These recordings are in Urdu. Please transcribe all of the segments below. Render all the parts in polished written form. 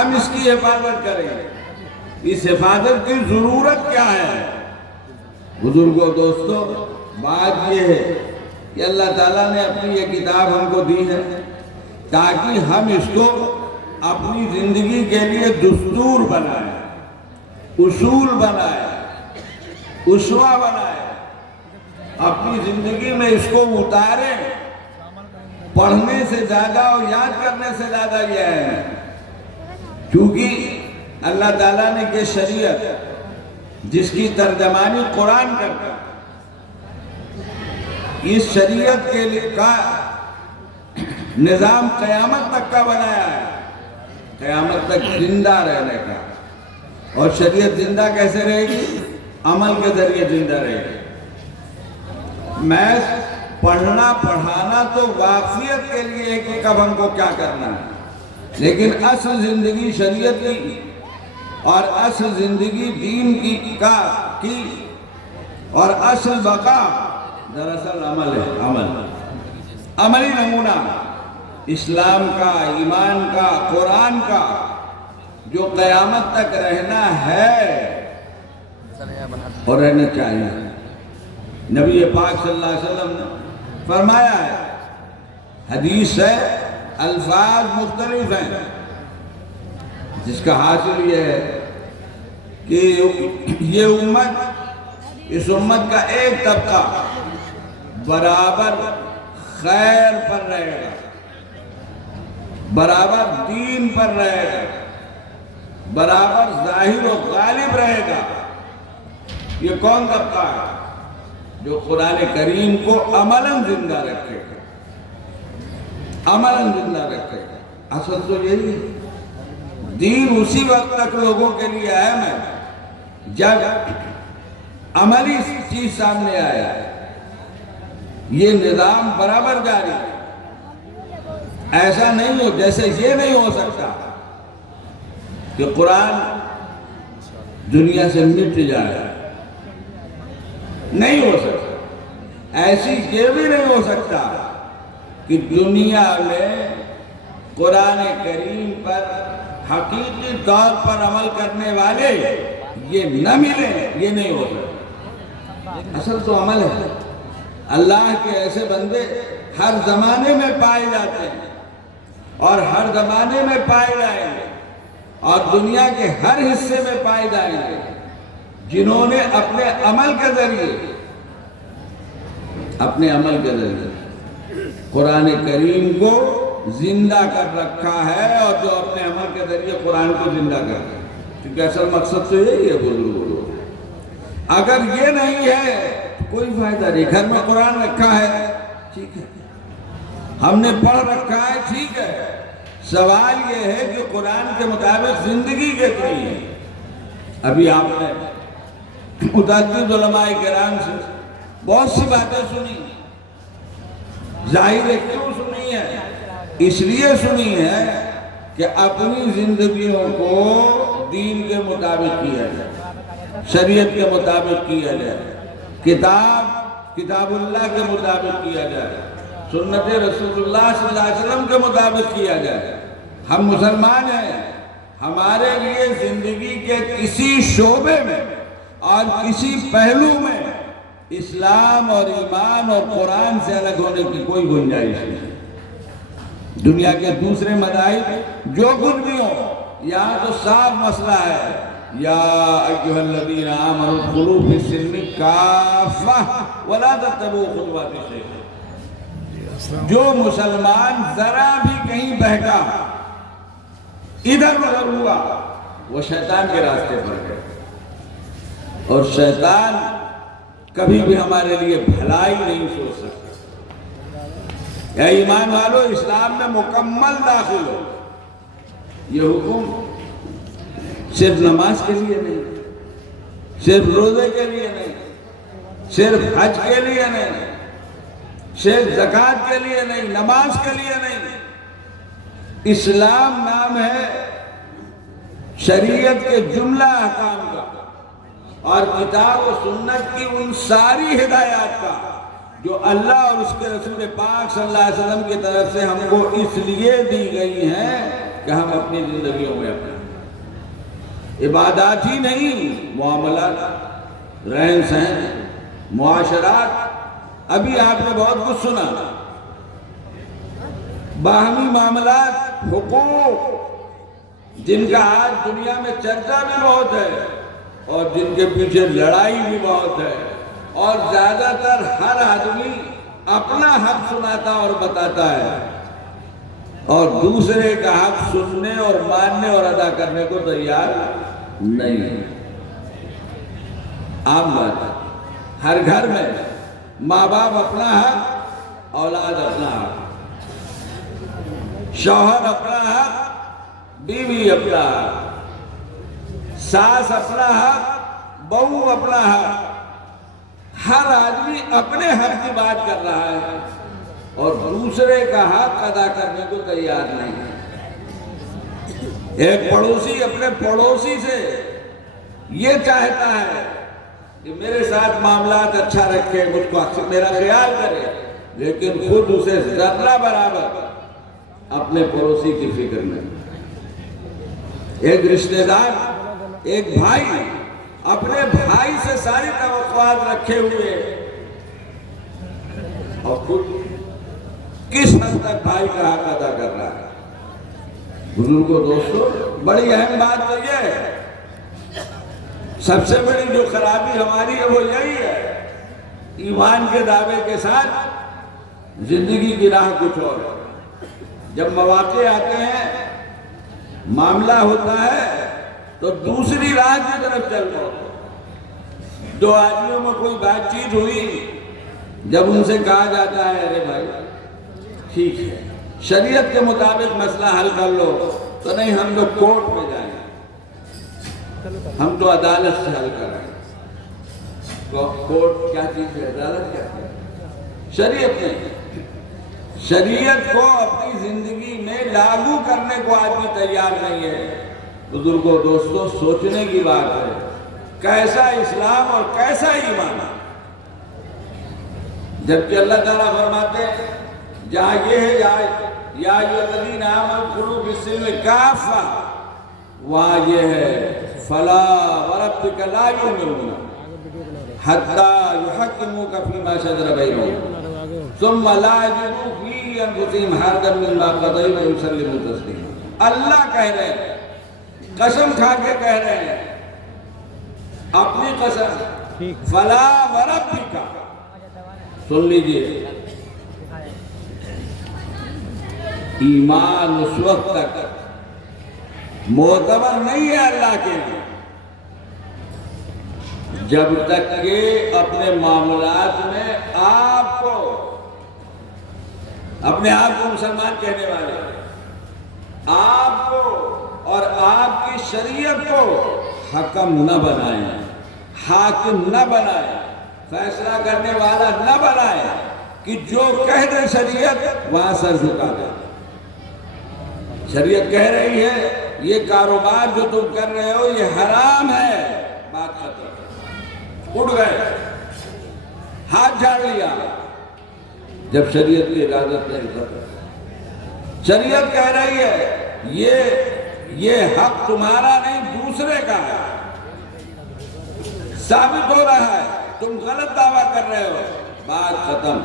ہم اس کی حفاظت کریں گے۔ اس حفاظت کی ضرورت کیا ہے؟ بزرگوں دوستوں، بات یہ ہے کہ اللہ تعالیٰ نے اپنی یہ کتاب ہم کو دی ہے تاکہ ہم اس کو اپنی زندگی کے لیے دستور بنائیں، اصول بنائیں، اسوہ بنائیں، اپنی زندگی میں اس کو اتاریں۔ پڑھنے سے زیادہ اور یاد کرنے سے زیادہ یہ ہے، کیونکہ اللہ تعالیٰ نے یہ شریعت جس کی ترجمانی قرآن کرتا، اس شریعت کے لیے کا نظام قیامت تک کا بنایا ہے، قیامت تک زندہ رہنے کا۔ اور شریعت زندہ کیسے رہے گی؟ عمل کے ذریعے زندہ رہے گی۔ محض پڑھنا پڑھانا تو واقفیت کے لیے ہے کہ کب ہم کو کیا کرنا ہے، لیکن اصل زندگی شریعت کی اور اصل زندگی دین کی اور اصل بقا دراصل عمل ہے۔ عملی نمونہ اسلام کا، ایمان کا، قرآن کا جو قیامت تک رہنا ہے اور رہنا چاہیے۔ نبی پاک صلی اللہ علیہ وسلم نے فرمایا ہے، حدیث ہے، الفاظ مختلف ہیں، جس کا حاصل یہ ہے کہ یہ امت، اس امت کا ایک طبقہ برابر خیر پر رہے گا، برابر دین پر رہے گا، برابر ظاہر و غالب رہے گا۔ یہ کون طبقہ ہے؟ جو قرآن کریم کو عملاً زندہ رکھے گا، عملاً زندہ رکھے گا۔ اصل تو یہی ہے، دین اسی وقت تک لوگوں کے لیے اہم ہے جب عملی چیز سامنے آیا ہے۔ یہ نظام برابر جاری ہے، ایسا نہیں ہو، جیسے یہ نہیں ہو سکتا کہ قرآن دنیا سے مٹ جائے، نہیں ہو سکتا۔ ایسی یہ بھی نہیں ہو سکتا کہ دنیا میں قرآن کریم پر حقیقی طور پر عمل کرنے والے یہ نہ ملیں، یہ نہیں ہو سکتا۔ اصل تو عمل ہے۔ اللہ کے ایسے بندے ہر زمانے میں پائے جاتے ہیں اور ہر زمانے میں پائے جائیں گے اور دنیا کے ہر حصے میں پائے جائیں گے، جنہوں نے اپنے عمل کے ذریعے قرآن کریم کو زندہ کر رکھا ہے، اور جو اپنے عمل کے ذریعے قرآن کو زندہ کر رکھا ہے۔ کیونکہ اصل مقصد تو یہی ہے بزرگوں۔ اگر یہ نہیں ہے تو کوئی فائدہ نہیں۔ گھر میں قرآن رکھا ہے، ٹھیک ہے، ہم نے پڑھ رکھا ہے، ٹھیک ہے، سوال یہ ہے کہ قرآن کے مطابق زندگی کتنی ہے۔ ابھی آپ نے متعدد علماء کرام سے بہت سی باتیں سنی، ظاہر ہے کیوں سنی ہے؟ اس لیے سنی ہے کہ اپنی زندگیوں کو دین کے مطابق کیا جائے، شریعت کے مطابق کیا جائے، کتاب اللہ کے مطابق کیا جائے، سنت رسول اللہ صلی اللہ علیہ وسلم کے مطابق کیا جائے۔ ہم مسلمان ہیں، ہمارے لیے زندگی کے کسی شعبے میں اور کسی پہلو میں اسلام اور ایمان اور قرآن سے الگ ہونے کی کوئی گنجائش نہیں۔ دنیا کے دوسرے مذاہب جو کچھ بھی ہوں، یہاں تو صاف مسئلہ ہے، یا ایھا الذین آمنوا ادخلوا فی السلم کافۃ ولا تتبعوا خطوات الشیطان۔ جو مسلمان ذرا بھی کہیں بہکا، ادھر ادھر ہوا، وہ شیطان کے راستے پر گئے، اور شیطان کبھی بھی ہمارے لیے بھلائی نہیں سوچ سکتا۔ یا ایمان والو، اسلام میں مکمل داخل ہو۔ یہ حکم صرف نماز کے لیے نہیں، صرف روزے کے لیے نہیں، صرف حج کے لیے نہیں، صرف زکوٰۃ کے لیے نہیں، نماز کے لیے نہیں۔ اسلام نام ہے شریعت کے جملہ احکام کا اور کتاب و سنت کی ان ساری ہدایات کا جو اللہ اور اس کے رسول پاک صلی اللہ علیہ وسلم کی طرف سے ہم کو اس لیے دی گئی ہیں کہ ہم اپنی زندگیوں میں اپنے عبادات ہی نہیں، معاملات، رہن سہن، معاشرات، ابھی آپ نے بہت کچھ سنا، باہمی معاملات، حقوق، جن کا آج دنیا میں چرچا بھی بہت ہے اور جن کے پیچھے لڑائی بھی بہت ہے، اور زیادہ تر ہر آدمی اپنا حق سناتا اور بتاتا ہے اور دوسرے کا حق سننے اور ماننے اور ادا کرنے کو تیار نہیں۔ عام بات ہے، ہر گھر میں ماں باپ اپنا حق، اولاد اپنا حق، شوہر اپنا حق، بیوی اپنا حق، ساس اپنا حق، بہو اپنا حق، ہر آدمی اپنے حق کی بات کر رہا ہے اور دوسرے کا حق ادا کرنے کو تیار نہیں ہے۔ ایک پڑوسی اپنے پڑوسی سے یہ چاہتا ہے کہ میرے ساتھ معاملات اچھا رکھے، مجھ کو میرا خیال کرے، لیکن خود اسے ذرہ برابر اپنے پڑوسی کی فکر نہیں۔ ایک رشتہ دار، ایک بھائی اپنے بھائی سے ساری توقعات رکھے ہوئے اور خود کس حد تک بھائی کا حق ادا کر رہا ہے۔ بزرگوں، دوستوں، بڑی اہم بات تو یہ ہے، سب سے بڑی جو خرابی ہماری ہے وہ یہی ہے، ایمان کے دعوے کے ساتھ زندگی کی راہ کچھ اور ہے۔ جب مواقع آتے ہیں، معاملہ ہوتا ہے تو دوسری راہ کی طرف چل پڑتے۔ دو آدمیوں میں کوئی بات چیت ہوئی، جب ان سے کہا جاتا ہے ارے بھائی ٹھیک ہے شریعت کے مطابق مسئلہ حل کر لو، تو نہیں ہم لوگ کورٹ میں جائیں، ہم تو عدالت سے حل کریں۔ کورٹ کیا چیز ہے؟ عدالت کیا ہے؟ شریعت نہیں۔ شریعت کو اپنی زندگی میں لاگو کرنے کو آدمی تیار نہیں ہے۔ بزرگوں، دوستوں، سوچنے کی بات ہے، کیسا اسلام اور کیسا ایمان۔ جبکہ اللہ تعالیٰ فرماتے ہیں جہاں یہ ہے یا ایھا الذین آمنوا ادخلوا فی السلم کافہ، وہاں یہ ہے فلا وربک لا یؤمنون حتی یحکموک فیما شجر بینہم ثم لا یجدوا فی انفسہم حرجا مما قضیت ویسلموا تسلیما۔ اللہ کہہ رہے ہیں، قسم کھا کے کہہ رہے ہیں، اپنی قسم، فلا وربک، سن لیجئے، ایمان اس وقت تک معتبر نہیں ہے اللہ کے لیے جب تک کہ اپنے معاملات میں آپ کو، اپنے آپ کو مسلمان کہنے والے، آپ کو اور آپ کی شریعت کو حکم نہ بنائیں، حاکم نہ بنائیں، فیصلہ کرنے والا نہ بنائیں کہ جو کہہ دے شریعت وہاں سر جھکا دے۔ شریعت کہہ رہی ہے یہ کاروبار جو تم کر رہے ہو یہ حرام ہے، بات ختم، اٹھ گئے، ہاتھ جھاڑ لیا۔ جب شریعت کی اجازت نہیں کرتا، شریعت کہہ رہی ہے یہ حق تمہارا نہیں دوسرے کا ہے، ثابت ہو رہا ہے تم غلط دعویٰ کر رہے ہو، بات ختم۔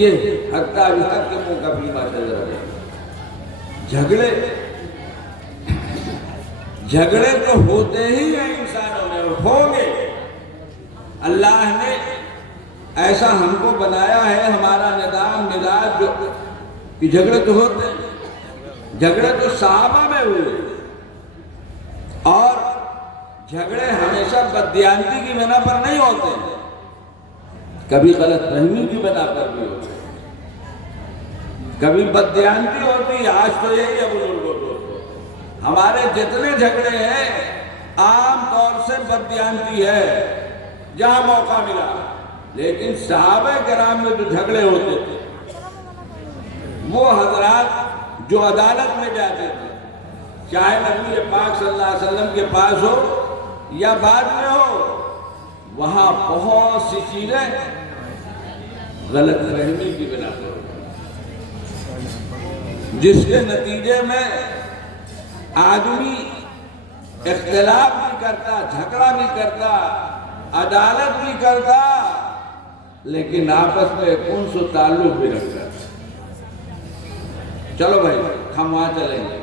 یہ حتیٰ یحکموک فیما شجر بینہم۔ جھگڑے تو ہوتے ہی ہیں انسانوں میں، ہوں گے۔ اللہ نے ایسا ہم کو بنایا ہے، ہمارا نظام مزاج جو کہ جھگڑے تو ہوتے ہیں۔ جھگڑے تو صحابہ میں ہوئے، اور جھگڑے ہمیشہ بددیانتی کی بنا پر نہیں ہوتے، کبھی غلط فہمی کی بنا پر بھی ہوتے، کبھی بددیانتی ہوتی۔ آج تو یہی ہے بزرگوں، ہمارے جتنے جھگڑے ہیں عام طور سے بددیانتی ہے جہاں موقع ملا، لیکن صحابہ کرام میں جو جھگڑے ہوتے تھے وہ حضرات جو عدالت میں جاتے تھے، چاہے نبی پاک صلی اللہ علیہ وسلم کے پاس ہو یا بعد میں ہو، وہاں بہت سی چیزیں غلط فہمی کی بنا پر، جس کے نتیجے میں آدمی اختلاف بھی کرتا، جھگڑا بھی کرتا، عدالت بھی کرتا، لیکن آپس میں ایک انس و تعلق بھی رکھتا۔ چلو بھائی ہم وہاں چلیں گے،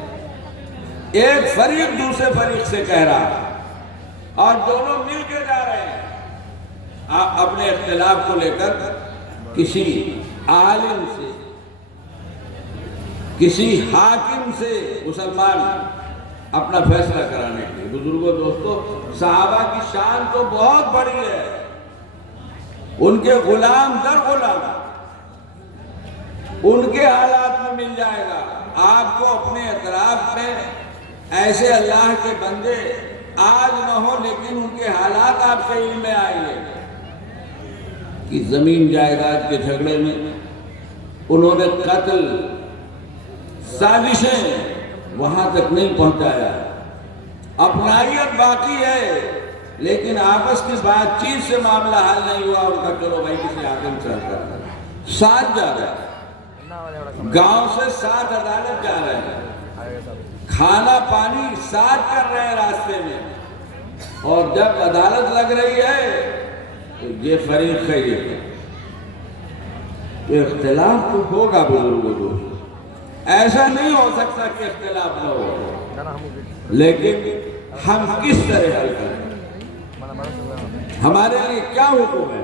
ایک فریق دوسرے فریق سے کہہ رہا اور دونوں مل کے جا رہے ہیں اپنے اختلاف کو لے کر کسی عالم سے، کسی حاکم سے مسلمان اپنا فیصلہ کرانے کے لیے۔ بزرگوں دوستو، صحابہ کی شان تو بہت بڑی ہے، ان کے غلام در غلام ان کے حالات میں مل جائے گا۔ آپ کو اپنے اطراف میں ایسے اللہ کے بندے آج نہ ہو، لیکن ان کے حالات آپ کے علم میں آئیں گے کہ زمین جائیداد کے جھگڑے میں انہوں نے قتل، سازشیں وہاں تک نہیں پہنچایا، اپنائیت باقی ہے، لیکن آپس کی بات چیت سے معاملہ حل نہیں ہوا۔ ان کا چلو بھائی کسی حاکم سے حل کر ساتھ جا رہے ہیں، گاؤں سے ساتھ عدالت جا رہے ہیں، کھانا پانی ساتھ کر رہے ہیں راستے میں، اور جب عدالت لگ رہی ہے تو یہ فریق ہے، یہ تو اختلاف تو ہوگا بزرگوں دوستو، ایسا نہیں ہو سکتا کہ اختلاف نہ ہو، لیکن ہم کس طرح حل کریں، ہمارے لیے کیا حکم ہے؟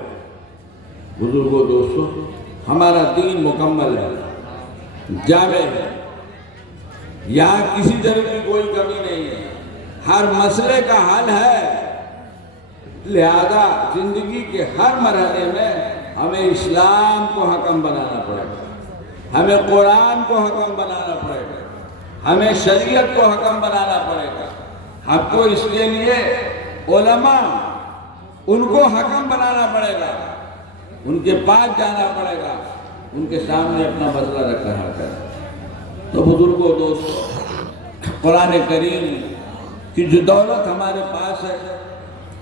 بزرگوں دوستو، ہمارا دین مکمل ہے، جامع ہے، یہاں کسی طرح کی کوئی کمی نہیں ہے، ہر مسئلے کا حل ہے، لہذا زندگی کے ہر مرحلے میں ہمیں اسلام کو حکم بنانا پڑے گا، ہمیں قرآن کو حکم بنانا پڑے گا، ہمیں شریعت کو حکم بنانا پڑے گا۔ ہم کو اس کے لیے علماء ان کو حکم بنانا پڑے گا، ان کے پاس جانا پڑے گا، ان کے سامنے اپنا مسئلہ رکھنا ہے۔ تو بزرگوں دوستو، قرآن کریم کی جو دولت ہمارے پاس ہے،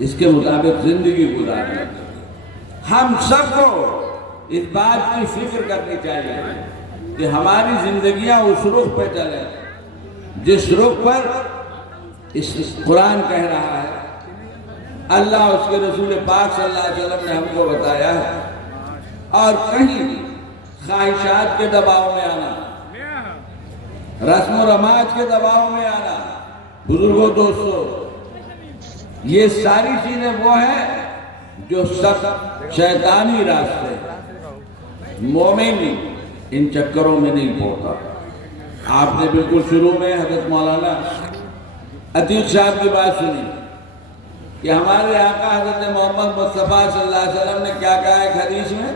اس کے مطابق زندگی گزارنا چاہیے۔ ہم سب کو اس بات کی فکر کرنی چاہیے کہ ہماری زندگیاں اس رخ پہ چلیں جس رخ پر اس قرآن کہہ رہا ہے، اللہ اس کے رسول پاک صلی اللہ علیہ وسلم نے ہم کو بتایا ہے، اور کہیں بھی خواہشات کے دباؤ میں آنا، رسم و رواج کے دباؤ میں آنا، بزرگوں دوستو، یہ ساری چیزیں وہ ہیں جو سب شیطانی راستے، مومن ان چکروں میں نہیں پڑتا۔ آپ نے بالکل شروع میں حضرت مولانا عتیق صاحب کی بات سنی کہ ہمارے آقا حضرت محمد مصطفیٰ صلی اللہ علیہ وسلم نے کیا کہا ہے حدیث میں؟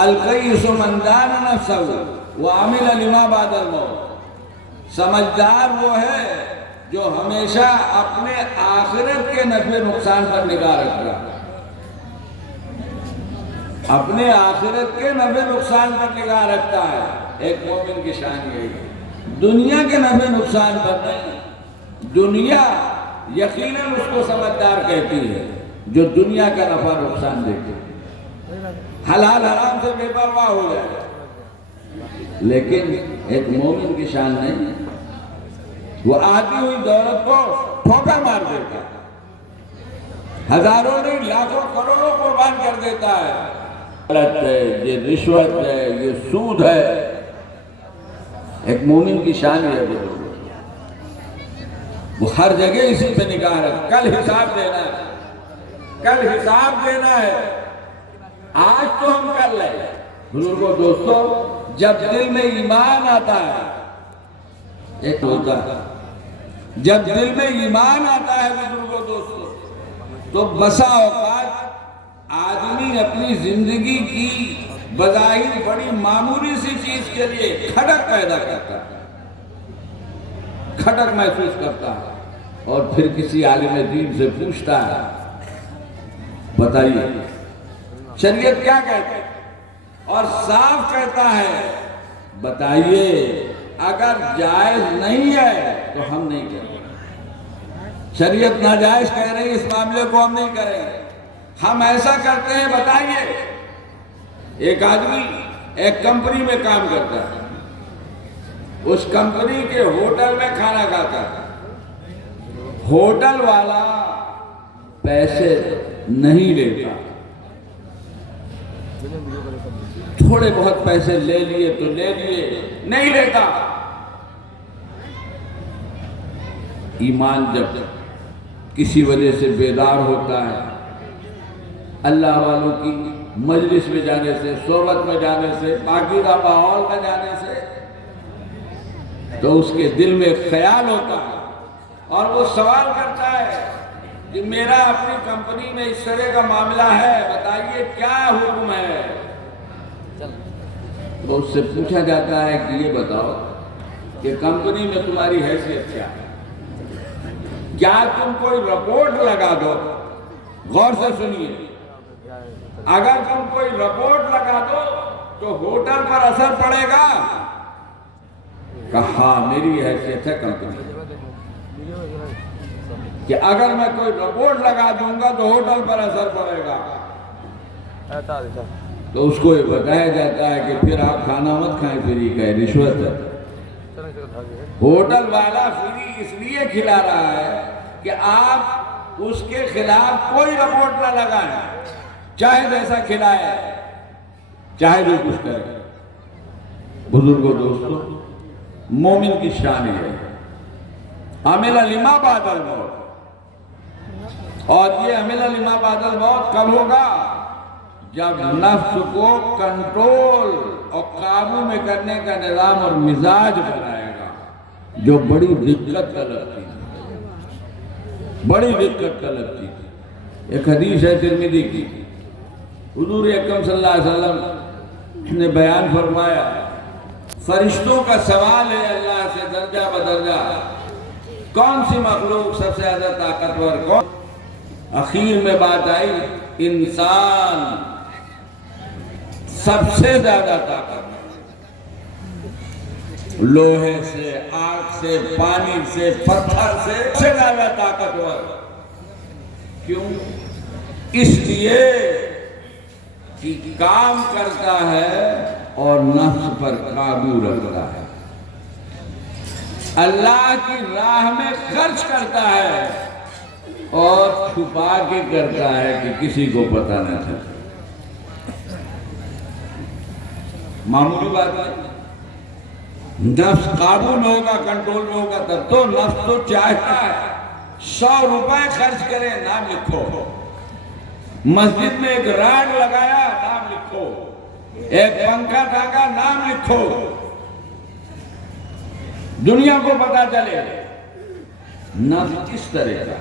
القیس من دان نفسہ وعمل لما بعد الموت۔ سمجھدار وہ ہے جو ہمیشہ اپنے آخرت کے نفع نقصان پر نگاہ رکھتا ہے، اپنے آخرت کے نفع نقصان پر نگاہ رکھتا ہے۔ ایک مومن کی شان یہی ہے، دنیا کے نفع نقصان پر نہیں۔ دنیا یقیناً اس کو سمجھدار کہتی ہے جو دنیا کا نفع نقصان دیکھے، حلال حرام سے بے پرواہ ہو جائے، لیکن ایک مومن کی شان نہیں ہے، وہ آتی ہوئی دولت کو ٹھوکر مار دیتا ہے، ہزاروں نہیں لاکھوں کروڑوں قربان کر دیتا ہے۔ غلط ہے، یہ رشوت ہے، یہ سود ہے، ایک مومن کی شان ہے بزرگ، وہ ہر جگہ اسی پہ نگاہ رکھ، کل حساب دینا ہے، کل حساب دینا ہے، آج تو ہم کر لیں۔ بزرگوں دوستو، جب دل میں ایمان آتا ہے، ایک ہوتا ہے، جب دل میں ایمان آتا ہے بزرگوں دوستو، تو بسا اوقات آدمی اپنی زندگی کی بظاہر بڑی معمولی سی چیز کے لیے کھٹک پیدا کرتا ہے، کھٹک محسوس کرتا ہے، اور پھر کسی عالم دین سے پوچھتا ہے، بتائیے شریعت کیا کہتا ہے، اور صاف کہتا ہے، بتائیے اگر جائز نہیں ہے تو ہم نہیں کریں گے، شریعت ناجائز کہہ رہی ہے، اس معاملے کو ہم نہیں کریں گے، ہم ایسا کرتے ہیں، بتائیے۔ ایک آدمی ایک کمپنی میں کام کرتا ہے، اس کمپنی کے ہوٹل میں کھانا کھاتا ہے، ہوٹل والا پیسے نہیں لیتا، تھوڑے بہت پیسے لے لیے تو لے لیے، نہیں لیتا۔ ایمان جب کسی وجہ سے بیدار ہوتا ہے، اللہ والوں کی مجلس میں جانے سے، صحبت میں جانے سے، پاکیزہ ماحول میں جانے سے، تو اس کے دل میں خیال ہوتا ہے اور وہ سوال کرتا ہے کہ میرا اپنی کمپنی میں اس طرح کا معاملہ ہے، بتائیے کیا حکم ہے؟ تو اس سے پوچھا جاتا ہے کہ یہ بتاؤ کہ کمپنی میں تمہاری حیثیت کیا ہے؟ کیا تم کوئی رپورٹ لگا دو؟ غور سے سنیے، اگر تم کوئی رپورٹ لگا دو تو ہوٹل پر اثر پڑے گا؟ کہا میری حیثیت ہے کمپنی کہ اگر میں کوئی رپورٹ لگا دوں گا تو ہوٹل پر اثر پڑے گا۔ تو اس کو یہ بتایا جاتا ہے کہ پھر آپ کھانا مت کھائیں، فری کا رشوت ہے۔ ہوٹل والا فری اس لیے کھلا رہا ہے کہ آپ اس کے خلاف کوئی رپورٹ نہ لگائیں، چاہے جیسا کھلائے، چاہے جو کچھ کرے۔ بزرگوں دوستوں، مومن کی شان ہے عمل لما بعد الموت، اور یہ عمل لما بعد الموت کب ہوگا؟ جب نفس کو کنٹرول اور قابو میں کرنے کا نظام اور مزاج بنائے گا، جو بڑی دقت طلب تھی، بڑی دقت طلب تھی۔ ایک حدیث ہے ترمذی کی، حضور اکرم صلی اللہ علیہ وسلم نے بیان فرمایا، فرشتوں کا سوال ہے اللہ سے درجہ بدرجہ، کون سی مخلوق سب سے زیادہ طاقتور؟ کون؟ اخیر میں بات آئی انسان سب سے زیادہ طاقتور، لوہے سے، آگ سے، پانی سے، پتھر سے سب سے زیادہ طاقتور۔ کیوں؟ اس لیے کہ کام کرتا ہے اور نفس پر قابو رکھتا ہے، اللہ کی راہ میں خرچ کرتا ہے اور چھپا کے کرتا ہے کہ کسی کو پتہ نہ چلے۔ معمولی بات ہے، نفس قابو میں ہوگا، کنٹرول میں ہوگا، تب تو نفس تو چاہتا ہے 100 روپے خرچ کرے، نام لکھو، مسجد میں ایک راڈ لگایا، نام لکھو، ایک پنکھا ٹانگا، نام لکھو، دنیا کو پتا چلے نفس کس طرح کا۔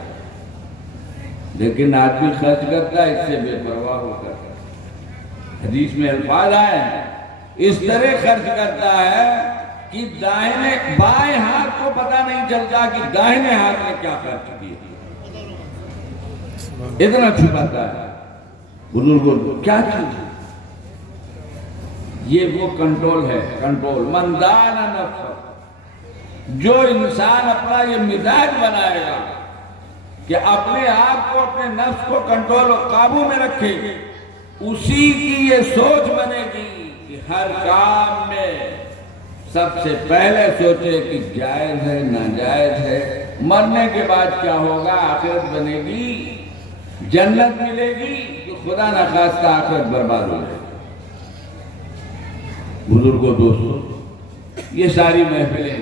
لیکن آدمی خرچ کرتا ہے اس سے بے پرواہ ہو کر، حدیث میں الفاظ آئے ہیں، اس طرح خرچ کرتا ہے کہ دائیں بائیں ہاتھ کو پتہ نہیں چلتا کہ داہنے ہاتھ میں کیا خرچ کیا، اتنا چھپاتا ہے۔ بزرگوں کیا چیز؟ یہ وہ کنٹرول ہے، کنٹرول۔ من دان نفسہ، جو انسان اپنا یہ مزاج بنائے گا کہ اپنے آپ کو، اپنے نفس کو کنٹرول و قابو میں رکھے، اسی کی یہ سوچ بنے گی کہ ہر کام میں سب سے پہلے سوچے کہ جائز ہے ناجائز ہے، مرنے کے بعد کیا ہوگا، آخرت بنے گی، جنت ملے گی، تو خدا نخواستہ آخرت برباد ہو جائے۔ بزرگوں دوستوں، یہ ساری محفلیں،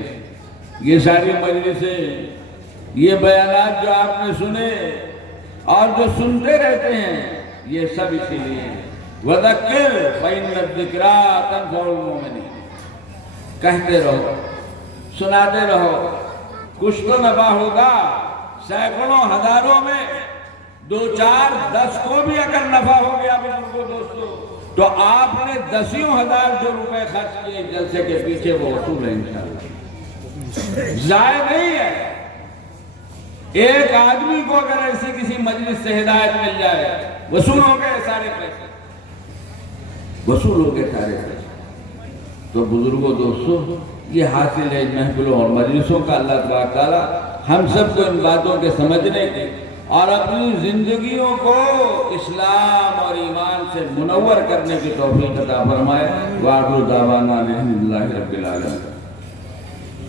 یہ ساری مجلسیں، یہ بیانات جو آپ نے سنے اور جو سنتے رہتے ہیں، یہ سب اسی لیے ہیں۔ وَذَكِّرْ فَإِنَّ الذِّكْرَىٰ تَنفَعُ الْمُؤْمِنِينَ، کہتے رہو، سناتے رہو، کچھ تو نفع ہوگا۔ سینکڑوں ہزاروں میں 2 4 10 کو بھی اگر نفع ہو گیا بزرگوں دوستوں، تو آپ نے 10,000 جو روپے خرچ کیے جلسے کے پیچھے، وہ وصول ہے انشاءاللہ، ضائع نہیں ہے۔ ایک آدمی کو اگر ایسی کسی مجلس سے ہدایت مل جائے، وصول ہو گئے سارے پیسے، وصول ہو گئے سارے پیسے۔ تو بزرگوں دوستوں، یہ حاصل ہے محفلوں اور مجلسوں کا۔ اللہ تبارک تعالیٰ ہم سب کو ان باتوں کے سمجھنے کی اور اپنی زندگیوں کو اسلام اور ایمان سے منور کرنے کی توفیق عطا فرمائے۔ وآخر دعوانا الحمدللہ رب العالمین۔